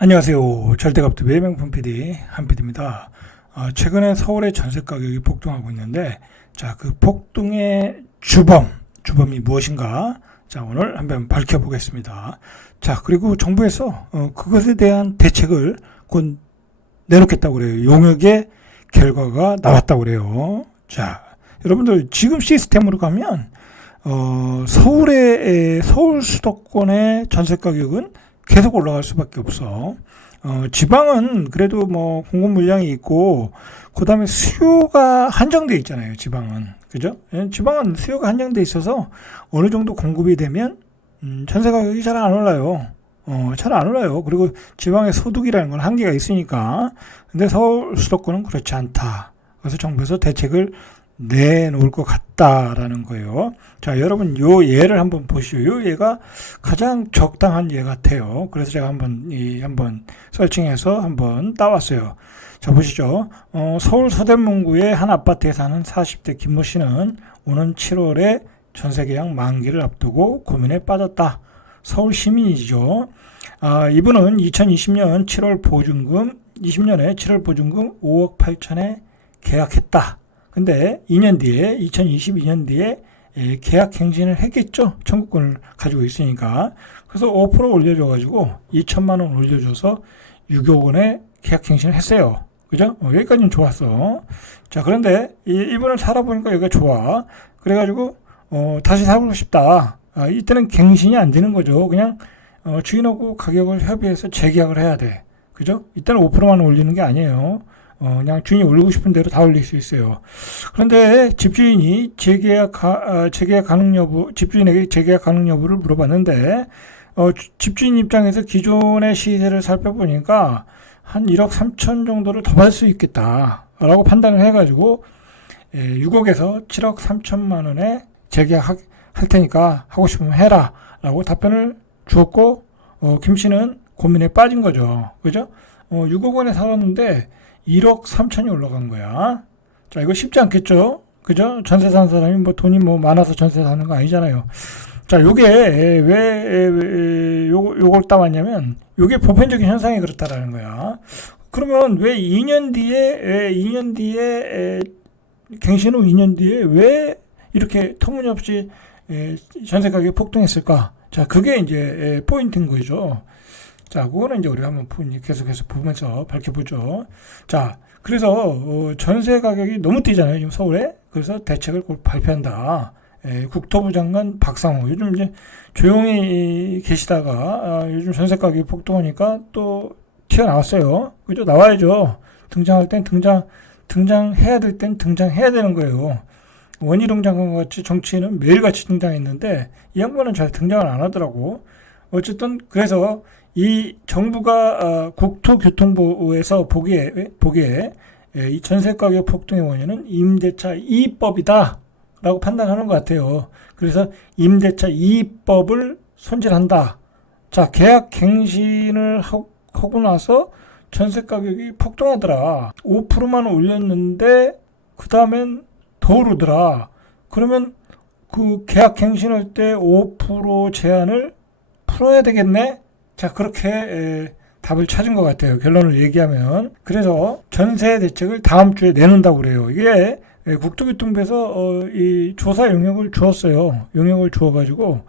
안녕하세요. 절대값TV의 명품 PD 한PD입니다. 최근에 서울의 전세 가격이 폭등하고 있는데, 자, 그 폭등의 주범이 무엇인가? 자, 오늘 한번 밝혀보겠습니다. 자, 그리고 정부에서 그것에 대한 대책을 곧 내놓겠다고 그래요. 용역의 결과가 나왔다고 그래요. 자, 여러분들 지금 시스템으로 가면 서울 수도권의 전세 가격은 계속 올라갈 수밖에 없어. 지방은 그래도 뭐 공급 물량이 있고, 그 다음에 수요가 한정돼 있잖아요, 지방은. 그죠? 지방은 수요가 한정돼 있어서 어느 정도 공급이 되면, 전세 가격이 잘 안 올라요. 잘 안 올라요. 그리고 지방의 소득이라는 건 한계가 있으니까. 근데 서울 수도권은 그렇지 않다. 그래서 정부에서 대책을 내놓을 것 같다라는 거예요. 자, 여러분 요 예를 한번 보시죠. 요 예가 가장 적당한 예 같아요. 그래서 제가 한번 서칭해서 한번 따왔어요. 자, 보시죠. 서울 서대문구의 한 아파트에 사는 40대 김모 씨는 오는 7월에 전세 계약 만기를 앞두고 고민에 빠졌다. 서울 시민이죠. 이분은 2020년 7월 보증금 20년에 7월 보증금 5억 8천에 계약했다. 근데 2년 뒤에 2022년 뒤에 계약 갱신을 했겠죠. 청구권을 가지고 있으니까. 그래서 5% 올려줘가지고 2천만 원 올려줘서 6억 원에 계약 갱신을 했어요. 그죠? 여기까지는 좋았어. 자, 그런데 이분을 살아보니까 여기가 좋아. 그래가지고 다시 사보고 싶다. 이때는 갱신이 안 되는 거죠. 그냥 주인하고 가격을 협의해서 재계약을 해야 돼. 그죠? 이때는 5%만 올리는 게 아니에요. 그냥 주인이 올리고 싶은 대로 다 올릴 수 있어요. 그런데 집주인이 집주인에게 재계약 가능 여부를 물어봤는데, 집주인 입장에서 기존의 시세를 살펴보니까 한 1억 3천 정도를 더 받을 수 있겠다라고 판단을 해가지고 6억에서 7억 3천만 원에 재계약 할 테니까 하고 싶으면 해라 라고 답변을 주었고, 김 씨는 고민에 빠진 거죠. 그죠? 6억 원에 살았는데 1억 3천이 올라간 거야. 자, 이거 쉽지 않겠죠? 그죠? 전세 사는 사람이 뭐 돈이 뭐 많아서 전세 사는 거 아니잖아요. 자, 요게 왜 요걸 따왔냐면, 요게 보편적인 현상이 그렇다라는 거야. 그러면 왜 2년 뒤에 갱신 후 2년 뒤에 왜 이렇게 터무니없이 전세 가격이 폭등했을까? 자, 그게 이제 포인트인 거죠. 자, 그거는 이제 우리가 한번 계속해서 보면서 밝혀보죠. 자, 그래서 전세 가격이 너무 뛰잖아요, 지금 서울에. 그래서 대책을 곧 발표한다. 국토부 장관 박상호. 요즘 이제 조용히 계시다가 요즘 전세 가격이 폭등하니까 또 튀어나왔어요. 그죠? 나와야죠. 등장할 땐 등장해야 될 땐 등장해야 되는 거예요. 원희룡 장관 같이 정치인은 매일같이 등장했는데 이 양반은 잘 등장을 안 하더라고. 어쨌든 그래서 이 정부가 국토교통부에서 보기에 이 전세 가격 폭등의 원인은 임대차 이익법이다 라고 판단하는 것 같아요. 그래서 임대차 이익법을 손질한다. 자, 계약 갱신을 하고 나서 전세 가격이 폭등하더라. 5%만 올렸는데 그 다음엔 더 오르더라. 그러면 그 계약 갱신할 때 5% 제한을 풀어야 되겠네? 자, 그렇게 답을 찾은 것 같아요. 결론을 얘기하면. 그래서 전세 대책을 다음 주에 내놓는다고 그래요. 이게 국토교통부에서 이 조사 용역을 주었어요. 용역을 주어가지고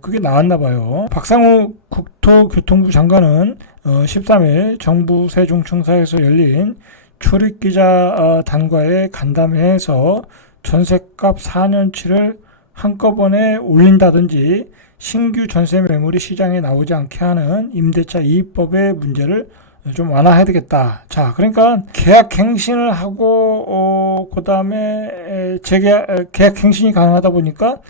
그게 나왔나 봐요. 박상우 국토교통부 장관은 13일 정부 세종청사에서 열린 출입기자 단과의 간담회에서 전셋값 4년치를 한꺼번에 올린다든지 신규 전세 매물이 시장에 나오지 않게 하는 임대차 이익법의 문제를 좀 완화해야 되겠다. 자, 그러니까 계약 갱신을 하고 그 다음에 계약 갱신이 가능하다 보니까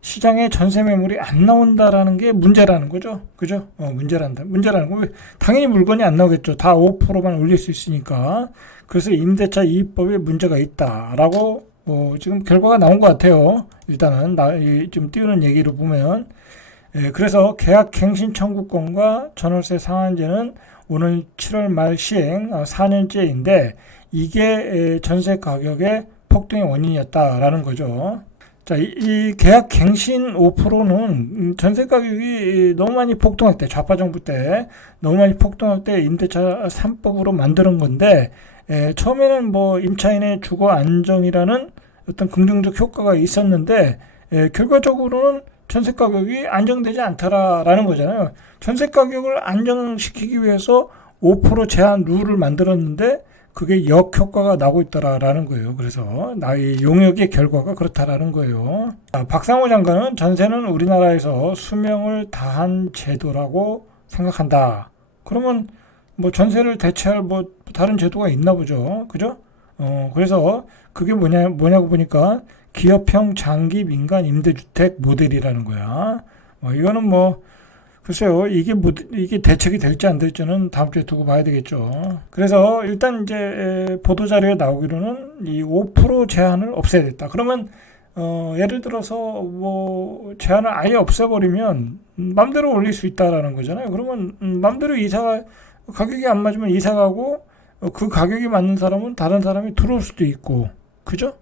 시장에 전세 매물이 안 나온다라는 게 문제라는 거죠. 그죠? 문제라는 거. 당연히 물건이 안 나오겠죠. 다 5%만 올릴 수 있으니까. 그래서 임대차 이익법에 문제가 있다라고 지금 결과가 나온 것 같아요. 일단은 좀 띄우는 얘기로 보면. 그래서 계약 갱신 청구권과 전월세 상한제는 오늘 7월 말 시행 4년째인데 이게 전세 가격의 폭등의 원인이었다라는 거죠. 자, 이 계약 갱신 5%는 전세 가격이 너무 많이 폭등할 때, 좌파 정부 때 너무 많이 폭등할 때 임대차 3법으로 만드는 건데, 처음에는 뭐 임차인의 주거 안정이라는 어떤 긍정적 효과가 있었는데, 결과적으로는 전세 가격이 안정되지 않더라라는 거잖아요. 전세 가격을 안정시키기 위해서 5% 제한 룰을 만들었는데 그게 역효과가 나고 있더라라는 거예요. 그래서 나의 용역의 결과가 그렇다라는 거예요. 박상호 장관은 전세는 우리나라에서 수명을 다한 제도라고 생각한다. 그러면 뭐 전세를 대체할 뭐 다른 제도가 있나 보죠. 그죠? 그래서 그게 뭐냐고 보니까 기업형 장기 민간 임대주택 모델이라는 거야. 이거는 뭐 글쎄요, 이게 대책이 될지 안 될지는 다음 주에 두고 봐야 되겠죠. 그래서 일단 이제 보도자료에 나오기로는 이 5% 제한을 없애야겠다. 그러면, 예를 들어서 뭐 제한을 아예 없애버리면 맘대로 올릴 수 있다라는 거잖아요. 그러면 맘대로 가격이 안 맞으면 이사 가고 그 가격이 맞는 사람은 다른 사람이 들어올 수도 있고, 그죠?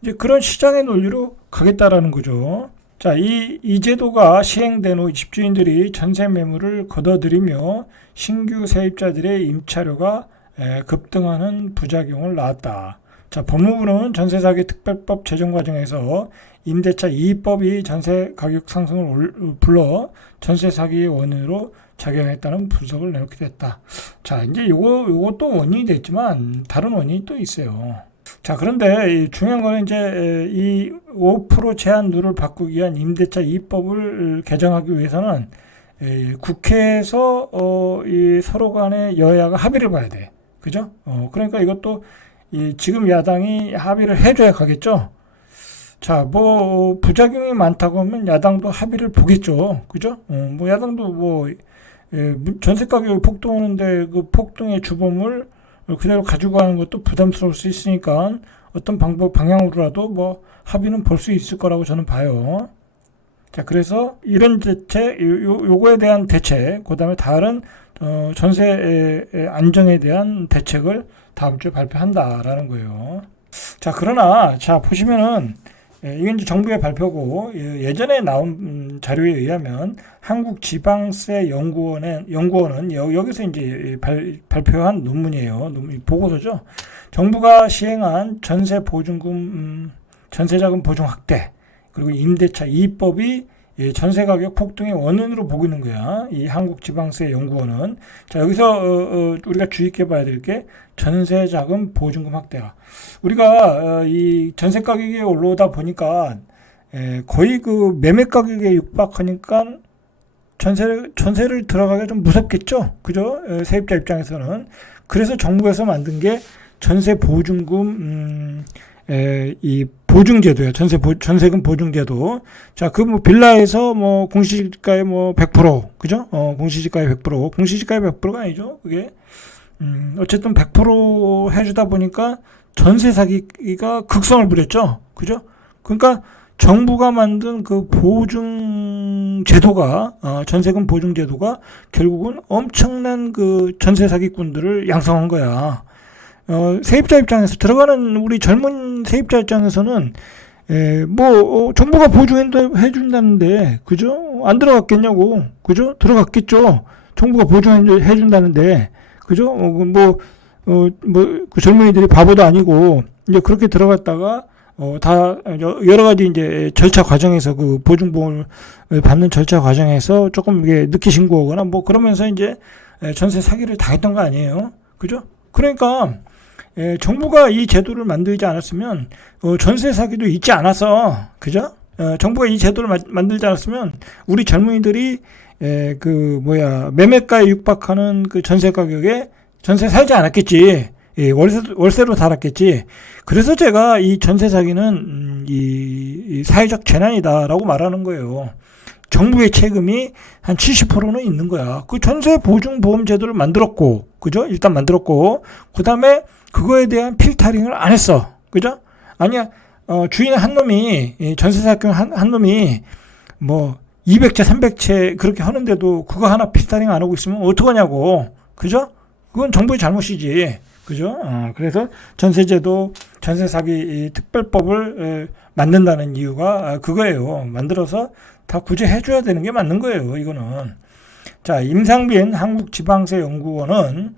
이제 그런 시장의 논리로 가겠다라는 거죠. 자, 이 제도가 시행된 후 집주인들이 전세 매물을 걷어들이며 신규 세입자들의 임차료가 급등하는 부작용을 낳았다. 자, 법무부는 전세사기 특별법 제정 과정에서 임대차 이익법이 전세 가격 상승을 불러 전세 사기의 원인으로 작용했다는 분석을 내놓게 됐다. 자, 이제 요것도 원인이 됐지만 다른 원인이 또 있어요. 자, 그런데 중요한 거는 이제 이 5% 제한 룰을 바꾸기 위한 임대차 이익법을 개정하기 위해서는 국회에서 이 서로 간의 여야가 합의를 봐야 돼. 그죠? 그러니까 이것도 지금 야당이 합의를 해줘야 가겠죠? 자, 뭐 부작용이 많다고 하면 야당도 합의를 보겠죠. 그죠? 뭐 야당도 뭐 전세 가격이 폭등하는데 그 폭등의 주범을 그대로 가지고 가는 것도 부담스러울 수 있으니까 어떤 방향으로라도 뭐 합의는 볼 수 있을 거라고 저는 봐요. 자, 그래서 이런 대책, 요거에 대한 대책, 그 다음에 다른 전세 안정에 대한 대책을 다음 주에 발표한다라는 거예요. 자, 그러나 자 보시면은 이건 이제 정부의 발표고 예전에 나온 자료에 의하면 한국지방세연구원은 여기서 이제 발표한 논문이에요. 보고서죠. 정부가 시행한 전세자금 보증 확대 그리고 임대차 이익법이 전세가격 폭등의 원인으로 보고 있는 거야. 이 한국지방세연구원은. 자, 여기서 우리가 주의 깊게 봐야 될 게 전세자금 보증금 확대야. 우리가 이 전세 가격이 올라오다 보니까 거의 그 매매 가격에 육박하니까 전세를 들어가기가 좀 무섭겠죠. 그죠? 세입자 입장에서는. 그래서 정부에서 만든 게 전세 보증금 이 보증제도야. 전세금 보증제도. 자, 그 뭐 빌라에서 뭐 공시지가의 뭐 100%, 그죠? 공시지가의 100%. 공시지가의 100%가 아니죠. 그게 어쨌든 100% 해주다 보니까 전세 사기가 극성을 부렸죠. 그죠? 그러니까 정부가 만든 그 보증 제도가 전세금 보증 제도가 결국은 엄청난 그 전세 사기꾼들을 양성한 거야. 세입자 입장에서 들어가는 우리 젊은 세입자 입장에서는 정부가 보증해 준다는데 그죠? 안 들어갔겠냐고. 그죠? 들어갔겠죠. 정부가 보증해 준다는데 그죠? 그 젊은이들이 바보도 아니고 이제 그렇게 들어갔다가 다 여러 가지 이제 절차 과정에서 그 보증보험을 받는 절차 과정에서 조금 이게 늦게 신고하거나 뭐 그러면서 이제 전세 사기를 당했던 거 아니에요. 그죠? 그러니까 정부가 이 제도를 만들지 않았으면 전세 사기도 있지 않았어. 그죠? 정부가 이 제도를 만들지 않았으면 우리 젊은이들이 매매가에 육박하는 그 전세 가격에 전세 살지 않았겠지. 월세로 살았겠지. 그래서 제가 이 전세 사기는 이 사회적 재난이다라고 말하는 거예요. 정부의 책임이 한 70%는 있는 거야. 그 전세 보증 보험 제도를 만들었고, 그죠? 일단 만들었고, 그 다음에 그거에 대한 필터링을 안 했어. 그죠? 아니야, 주인 한 놈이, 전세 사기 한 놈이, 200채, 300채 그렇게 하는데도 그거 하나 필터링 안 하고 있으면 어떡하냐고. 그죠? 그건 정부의 잘못이지. 그죠? 그래서 전세제도 전세 사기 이 특별법을 만든다는 이유가 그거예요. 만들어서 다 구제해 줘야 되는 게 맞는 거예요. 이거는. 자, 임상빈 한국지방세연구원은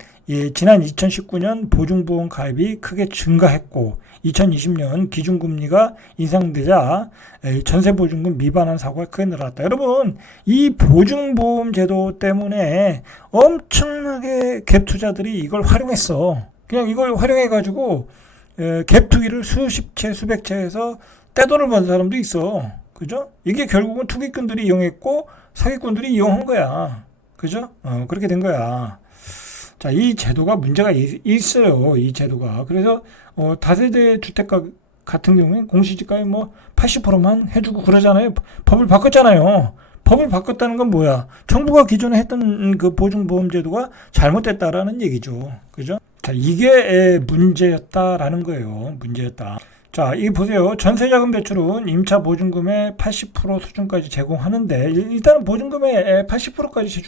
지난 2019년 보증보험 가입이 크게 증가했고 2020년 기준금리가 인상되자 전세보증금 미반환 사고가 크게 늘어났다. 여러분, 이 보증보험 제도 때문에 엄청나게 갭 투자들이 이걸 활용했어. 그냥 이걸 활용해가지고 갭 투기를 수십 채, 수백 채 해서 떼돈을 번 사람도 있어. 그죠? 이게 결국은 투기꾼들이 이용했고 사기꾼들이 이용한 거야. 그죠? 그렇게 된 거야. 자, 이 제도가 문제가 있어요. 이 제도가. 그래서 다세대 주택가 같은 경우에 공시지가의 뭐 80%만 해주고 그러잖아요. 법을 바꿨잖아요. 법을 바꿨다는 건 뭐야? 정부가 기존에 했던 그 보증보험 제도가 잘못됐다라는 얘기죠. 그죠? 자, 이게 문제였다라는 거예요. 문제였다. 자, 이 보세요. 전세자금 대출은 임차 보증금의 80% 수준까지 제공하는데 일단은 보증금의 80%까지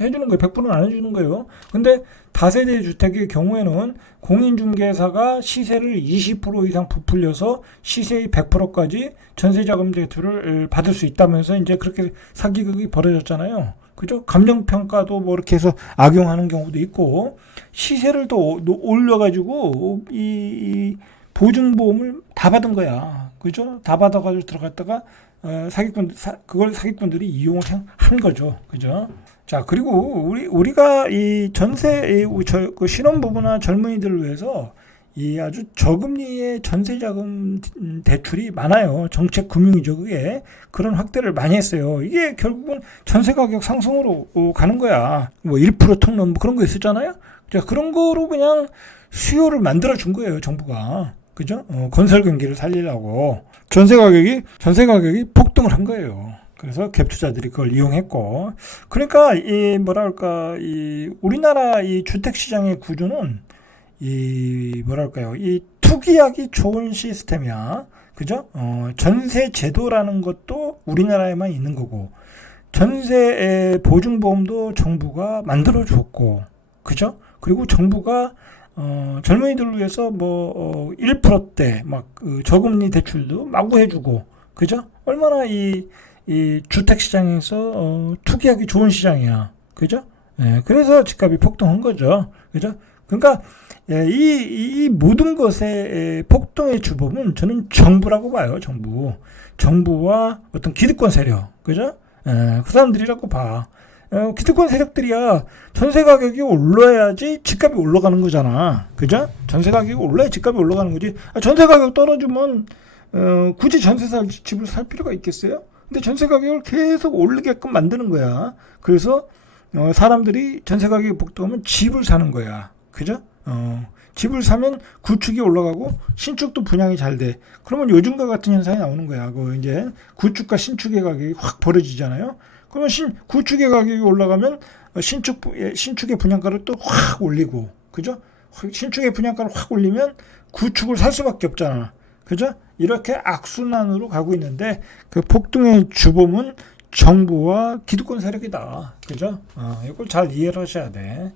해주는 거예요. 100%는 안 해주는 거예요. 근데 다세대 주택의 경우에는 공인중개사가 시세를 20% 이상 부풀려서 시세의 100%까지 전세자금 대출을 받을 수 있다면서 이제 그렇게 사기극이 벌어졌잖아요. 그죠? 감정평가도 뭐 이렇게 해서 악용하는 경우도 있고 시세를 또 올려가지고 이 보증보험을 다 받은 거야. 그죠? 다 받아가지고 들어갔다가 그걸 사기꾼들이 이용을 한 거죠. 그죠? 자, 그리고 우리가 이 전세 그 신혼부부나 젊은이들을 위해서 이 아주 저금리의 전세자금 대출이 많아요. 정책 금융이죠, 그게. 그런 확대를 많이 했어요. 이게 결국은 전세 가격 상승으로 가는 거야. 뭐 1% 특론 뭐 그런 거 있었잖아요. 자, 그런 거로 그냥 수요를 만들어 준 거예요, 정부가. 그죠? 건설 경기를 살리려고 전세 가격이 폭등을 한 거예요. 그래서 갭 투자들이 그걸 이용했고, 그러니까 이 뭐랄까 이 우리나라 이 주택 시장의 구조는 이 뭐랄까요 이 투기하기 좋은 시스템이야. 그죠? 전세 제도라는 것도 우리나라에만 있는 거고, 전세 보증보험도 정부가 만들어 줬고, 그죠? 그리고 정부가 젊은이들을 위해서 뭐 1%대 막 저금리 대출도 마구 해주고, 그죠? 얼마나 이 주택 시장에서 투기하기 좋은 시장이야, 그죠? 그래서 집값이 폭등한 거죠, 그죠? 그러니까 이 모든 것의 폭등의 주범은 저는 정부라고 봐요, 정부와 어떤 기득권 세력, 그죠? 그 사람들이라고 봐. 기득권 세력들이야. 전세 가격이 올라야지 집값이 올라가는 거잖아. 그죠? 전세 가격이 올라야 집값이 올라가는 거지. 전세 가격 떨어지면 굳이 집을 살 필요가 있겠어요? 근데 전세 가격을 계속 오르게끔 만드는 거야. 그래서 사람들이 전세 가격이 폭등하면 집을 사는 거야. 그죠? 집을 사면 구축이 올라가고 신축도 분양이 잘 돼. 그러면 요즘과 같은 현상이 나오는 거야. 이제 구축과 신축의 가격이 확 벌어지잖아요. 그러면 구축의 가격이 올라가면 신축의 분양가를 또 확 올리고, 그죠? 신축의 분양가를 확 올리면 구축을 살 수밖에 없잖아. 그죠? 이렇게 악순환으로 가고 있는데 그 폭등의 주범은 정부와 기득권 세력이다. 그죠? 이걸 잘 이해를 하셔야 돼.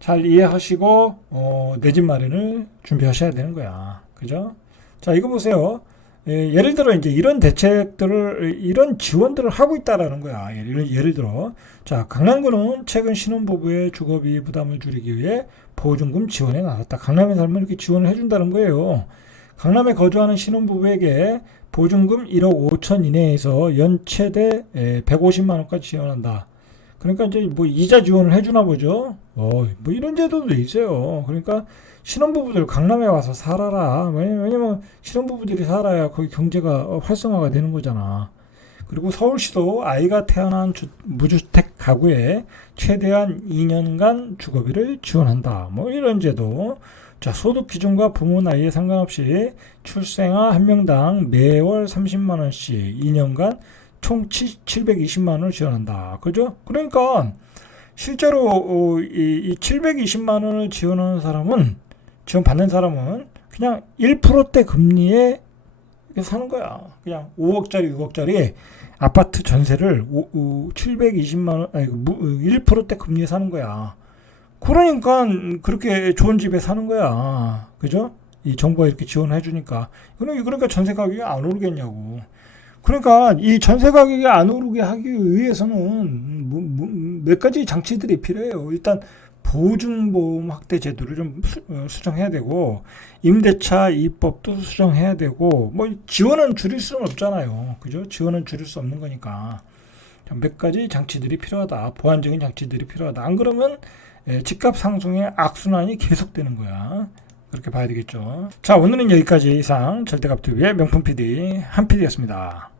잘 이해하시고 내 집 마련을 준비하셔야 되는 거야. 그죠? 자, 이거 보세요. 예를 들어 이제 이런 대책들을 이런 지원들을 하고 있다라는 거야. 예를 들어 자, 강남구는 최근 신혼부부의 주거비 부담을 줄이기 위해 보증금 지원에 나섰다. 강남에 살면 이렇게 지원을 해준다는 거예요. 강남에 거주하는 신혼부부에게 보증금 1억 5천 이내에서 연 최대 150만 원까지 지원한다. 그러니까 이제 뭐 이자 지원을 해주나 보죠. 뭐 이런 제도도 있어요. 그러니까 신혼부부들 강남에 와서 살아라. 왜냐면 신혼부부들이 살아야 거기 경제가 활성화가 되는 거잖아. 그리고 서울시도 아이가 태어난 무주택 가구에 최대한 2년간 주거비를 지원한다. 뭐 이런 제도. 자, 소득 기준과 부모 나이에 상관없이 출생아 한 명당 매월 30만 원씩 2년간 총 720만 원을 지원한다. 그죠? 그러니까 실제로 이 720만 원을 지원받는 사람은 그냥 1%대 금리에 사는 거야. 그냥 5억짜리, 6억짜리 아파트 전세를 720만 원, 아니 1%대 금리에 사는 거야. 그러니까 그렇게 좋은 집에 사는 거야. 그죠? 이 정부가 이렇게 지원해 주니까 그러니까 전세 가격이 안 오르겠냐고. 그러니까 이 전세 가격이 안 오르게 하기 위해서는 몇 가지 장치들이 필요해요. 일단 보증보험 확대 제도를 좀 수정해야 되고, 임대차 이법도 수정해야 되고, 뭐 지원은 줄일 수는 없잖아요. 그죠? 지원은 줄일 수 없는 거니까 몇 가지 장치들이 필요하다. 보완적인 장치들이 필요하다. 안 그러면 집값 상승의 악순환이 계속되는 거야. 그렇게 봐야 되겠죠. 자, 오늘은 여기까지 이상 절대값TV의 명품 PD 한 PD였습니다.